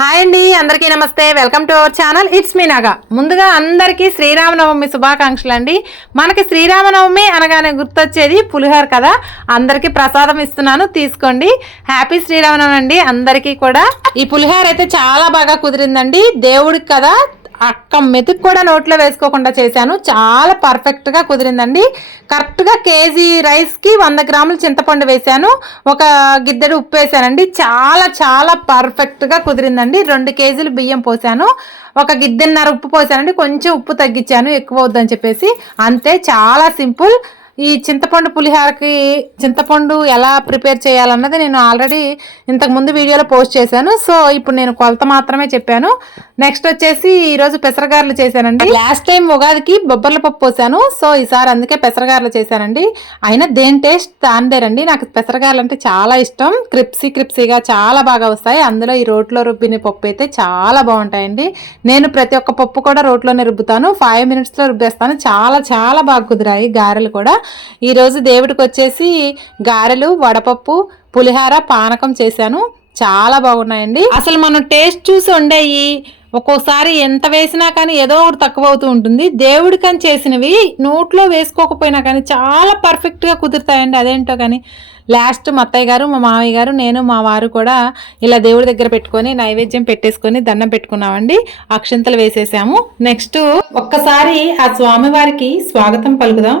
Hi అండి అందరికీ నమస్తే. Welcome to our channel. It's me Naga ముందుగా అందరికీ శ్రీరామనవమి శుభాకాంక్షలు అండి. మనకి శ్రీరామనవమి అనగానే గుర్తొచ్చేది పులిహోర కదా. అందరికీ ప్రసాదం ఇస్తున్నాను. తీసుకోండి. హ్యాపీ శ్రీరామనవమి అండి. అందరికీ కూడా. ఈ పులిహోర అయితే చాలా బాగా కుదిరిందండి. దేవుడికి కదా అక్క మెతుకు కూడా నోట్లో వేసుకోకుండా చేశాను. చాలా పర్ఫెక్ట్గా కుదిరిందండి. కరెక్ట్గా కేజీ రైస్కి వంద గ్రాములు చింతపండు వేశాను. ఒక గిద్దెడు ఉప్పు వేసానండి చాలా చాలా పర్ఫెక్ట్గా కుదిరిందండి. రెండు కేజీలు బియ్యం పోసాను ఒక గిద్దెన్నర ఉప్పు పోసానండి కొంచెం ఉప్పు తగ్గించాను. ఎక్కువ వద్దని చెప్పేసి. అంతే చాలా సింపుల్. ఈ చింతపండు పులిహోరకి చింతపండు ఎలా ప్రిపేర్ చేయాలన్నది నేను ఆల్రెడీ ఇంతకు ముందు వీడియోలో పోస్ట్ చేశాను. సో ఇప్పుడు నేను కొలత మాత్రమే చెప్పాను. నెక్స్ట్ వచ్చేసి ఈరోజు పెసరగారలు చేశానండి. లాస్ట్ టైం ఉగాదికి బొబ్బర్ల పప్పు పోసాను. సో ఈసారి అందుకే పెసరగారలు చేశానండి. అయినా దేని టేస్ట్ దానిదేనండి. నాకు పెసరగారలు అంటే చాలా ఇష్టం. క్రిప్సీ క్రిప్సీగా చాలా బాగా వస్తాయి. అందులో ఈ రోట్లో రుబ్బిన పప్పు అయితే చాలా బాగుంటాయండి. నేను ప్రతి ఒక్క పప్పు కూడా రోట్లోనే రుబ్బుతాను. ఫైవ్ మినిట్స్లో రుబ్బేస్తాను. చాలా చాలా బాగా కుదిరాయి గారెలు కూడా. ఈరోజు దేవుడికి వచ్చేసి గారెలు వడపప్పు పులిహార పానకం చేశాను. చాలా బాగున్నాయండి. అసలు మనం టేస్ట్ చూసి ఉండేవి ఒక్కోసారి ఎంత వేసినా కానీ ఏదో ఒకటి తక్కువ అవుతూ ఉంటుంది. దేవుడికని చేసినవి నోట్లో వేసుకోకపోయినా కానీ చాలా పర్ఫెక్ట్గా కుదురుతాయండి. అదేంటో కానీ లాస్ట్ మా అత్తయ్య గారు మా మామయ్య గారు నేను మా వారు కూడా ఇలా దేవుడి దగ్గర పెట్టుకొని నైవేద్యం పెట్టేసుకొని దండం పెట్టుకున్నామండి. అక్షంతలు వేసేసాము. నెక్స్ట్ ఒక్కసారి ఆ స్వామివారికి స్వాగతం పలుకుదాం.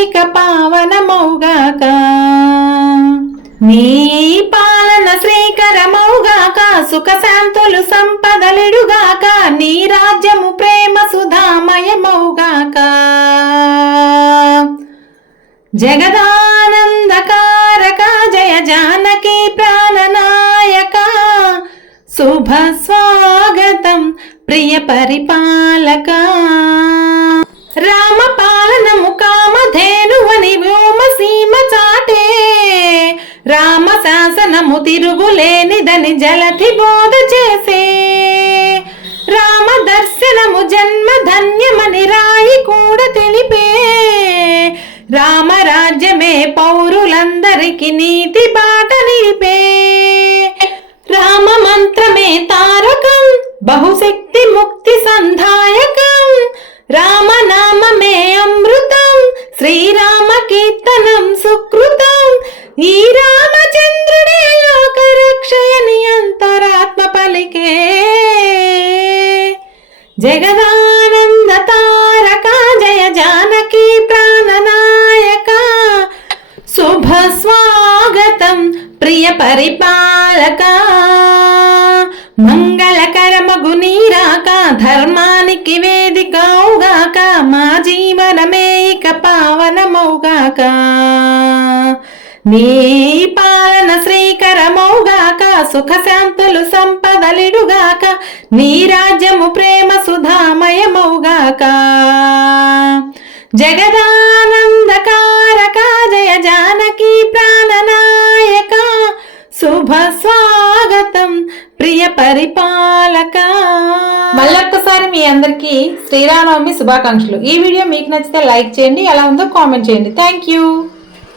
జీవనమే పావనమౌగాక. నీ పాలన శ్రీకరమౌగాక సుఖ శాంతులు సంపదలిడుగాక నీ రాజ్యము ప్రేమ సుధామయమౌగాక. జగదానందకారక జయ జానకి ప్రాణనాయక. శుభ స్వాగతం ప్రియ పరిపాలక. తిరుగులేనిదని జలధి బోధ చేసే. రామ దర్శనము జన్మ ధన్యమని రాయి కూడా తెలిపే. రామరాజ్యమే పౌరులందరికి నీతి బాట నిలిపే. రామ మంత్రమే తారకం బహుశక్తి ముక్తి సంధాయకం. రామనామమే అమృతం శ్రీరామ కీర్తనం జగదానంద తారక జయ జానకి ప్రాణనాయక శుభ స్వాగతం ప్రియ పరిపాలక. మంగళకరమగు నీరాక ధర్మానికి వేదికవుగాక మా జీవనమే ఇక పావనమౌగాక. నీ పాలన శ్రీకరమౌగా సుఖ శాంతులు సంపదలిడుగాక నీ రాజ్యము ప్రేమ సుధామయమౌగాక జగదానందకారక జయ జానకి ప్రాణనాయక శుభ స్వాగతం ప్రియ పరిపాలక. మళ్ళొక్కసారి మీ అందరికీ శ్రీరామనవమి శుభాకాంక్షలు. ఈ వీడియో మీకు నచ్చితే లైక్ చేయండి ఎలా ఉందో కామెంట్ చేయండి. Thank you.